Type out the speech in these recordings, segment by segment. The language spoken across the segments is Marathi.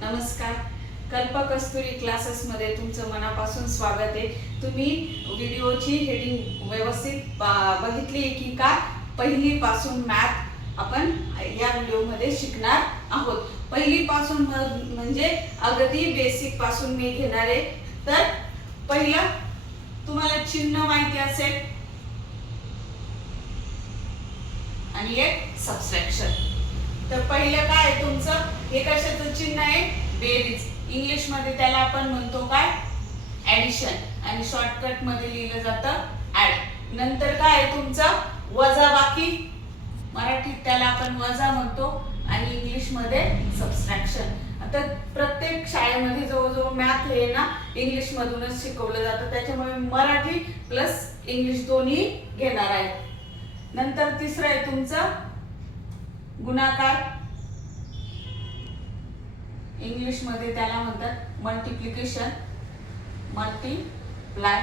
नमस्कार. कल्पकस्तुरी क्लासेसमध्ये तुमचं मनापासून स्वागत आहे. तुम्ही व्हिडिओची हेडिंग व्यवस्थित बघितली की का? पहिली पासून मॅथ आपण या व्हिडिओमध्ये शिकणार आहोत. पहिली पासून म्हणजे अगदी बेसिक पासून मी घेणार आहे. तर पहिलं तुम्हाला चिन्ह माहिती असेल आणि एक सबट्रॅक्शन. तर पहिलं काय आहे तुमचं? हे कशाचं चिन्ह आहे? बेरीज. इंग्लिश मध्ये त्याला आपण म्हणतो काय? ॲडिशन. आणि शॉर्टकट मध्ये लिहिलं जातं ॲड. नंतर काय आहे तुमचं? वजाबाकी. मराठीत त्याला आपण वजा म्हणतो आणि इंग्लिश मध्ये सबट्रॅक्शन. आता प्रत्येक शाळेमध्ये जवळजवळ मॅथ हे ना इंग्लिश मधूनच शिकवलं जातं, त्याच्यामुळे मराठी प्लस इंग्लिश दोन्ही घेणार आहे. नंतर तिसरं आहे तुमचं गुणाकार. इंग्लिश मध्ये त्याला म्हणतात मल्टिप्लिकेशन, मल्टिप्लाय.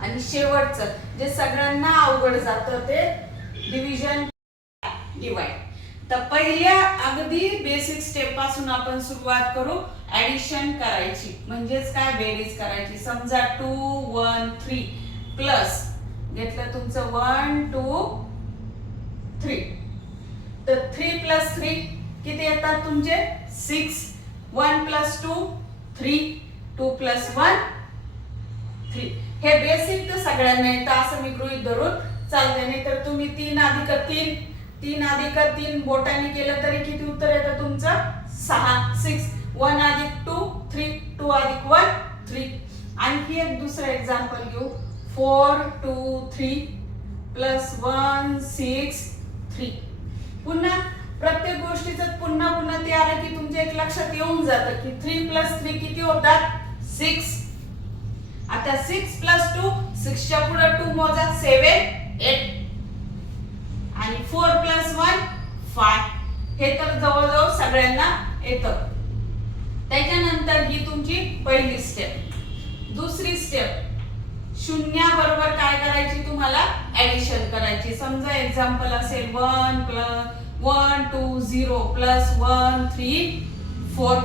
आणि शेवटचं जे सगळ्यांना अवघड जातं ते डिव्हिजन, डिवाइड. तर पहिल्या अगदी बेसिक स्टेप पासून आपण सुरुवात करू. ऍडिशन करायची म्हणजेच काय? बेरीज करायची. समजा 2 1 3 प्लस घेतलं तुमचं 1 2 3. तर 3 प्लस 3 किती येतात तुमचे? 6. 1 प्लस 2 3. 2 प्लस 1 3. हे बेसिक तर सगळ्यांना येतं असं मी गृहीत धरून चालते. नाही तर तुम्ही 3 अधिक 3 बोटाने केलं तरी किती उत्तर येतं तुमचं? 6. 6. 1 अधिक 2 3. 2 अधिक 1 3. आणखी एक दुसरं एक्झाम्पल घेऊ. 4 2 3 प्लस 1 6 3. पुन्हा प्रत्येक गोष्टीचं पुन्हा ते आलं की तुमच्या एक लक्षात येऊन जातं की 3 प्लस 3 किती होतात? 6. आता 6 प्लस 2, 6 च्या पुढे 2 मोजा, 7 8. आणि 4 प्लस 1 5. हे तर जवळजवळ सगळ्यांना येतं. त्याच्यानंतर ही तुमची पहिली स्टेप. दुसरी स्टेप, शून्याबरोबर काय करायची? तुम्हाला ऍडिशन करायची. समजा एक्झाम्पल असेल 1 2 0 प्लस 1 3 4.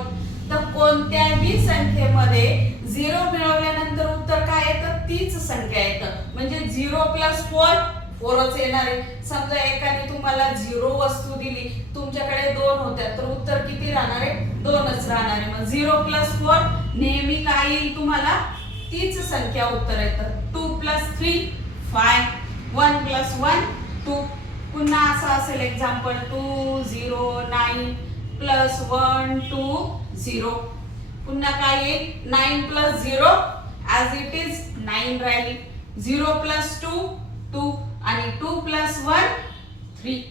तर कोणत्याही संख्येमध्ये 0 मिळवल्यानंतर उत्तर काय येतं? तीच संख्या येतं. म्हणजे 0 प्लस 4 4च येणार आहे. समजा एकाने तुम्हाला 0 वस्तू दिली, तुमच्याकडे 2 होत्या, तर उत्तर किती राहणार आहे? 2च राहणार आहे. मग 0 प्लस 4 नेहमी काय येईल? तुम्हाला तीच संख्या उत्तर येतं. 2 प्लस 3 5. 1 प्लस 1 2. पुन्हा असं असेल एक्झाम्पल 2 0 9 प्लस 1 2 0. पुन्हा काय येईल? 9 प्लस 0 ॲज इट इज 9 राहील. 0 प्लस 2 2 आणि 2 प्लस 1 3.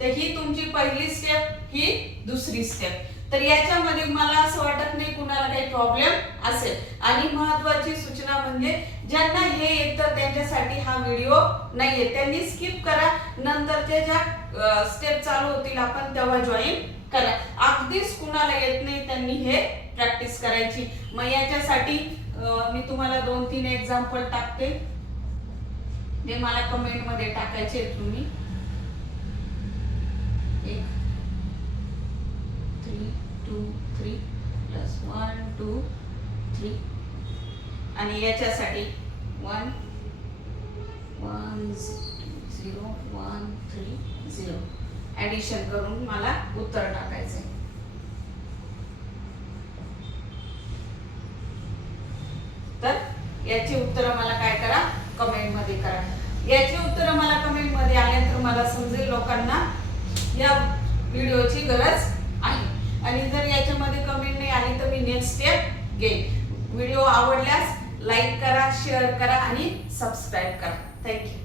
तर ही तुमची पहिली स्टेप, ही दुसरी स्टेप. तर याच्यामध्ये मला असं वाटत नाही कुणाला काही प्रॉब्लेम असेल. आणि महत्त्वाची सूचना म्हणजे ज्यांना हे येतं त्यांच्यासाठी हा व्हिडिओ नाहीये, त्यांनी स्किप करा. नंतरच्या ज्या स्टेप चालू होतील आपण तेव्हा जॉईन करा. अगदीच कुणाला येत नाही त्यांनी हे प्रॅक्टिस करायची. मग याच्यासाठी मी तुम्हाला 2-3 एक्झाम्पल टाकते, जे मला कमेंट मध्ये टाकायचे तुम्ही. 3 2 3 प्लस 1 2 3. आणि याच्यासाठी 1 1 0 1 3 0 ऍडिशन करून मला उत्तर टाकायचंय. तर याची उत्तरं मला काय करा? कमेंट मध्ये करा. याची उत्तरं मला कमेंट मध्ये आल्यानंतर मला समजेल लोकांना या व्हिडिओची गरज आहे. आणि जर याच्यामध्ये कमेंट नाही आली तर मी नेक्स्ट स्टेप घेईन. व्हिडिओ आवडल्यास लाईक करा, शेअर करा आणि सबस्क्राईब करा. थँक्यू.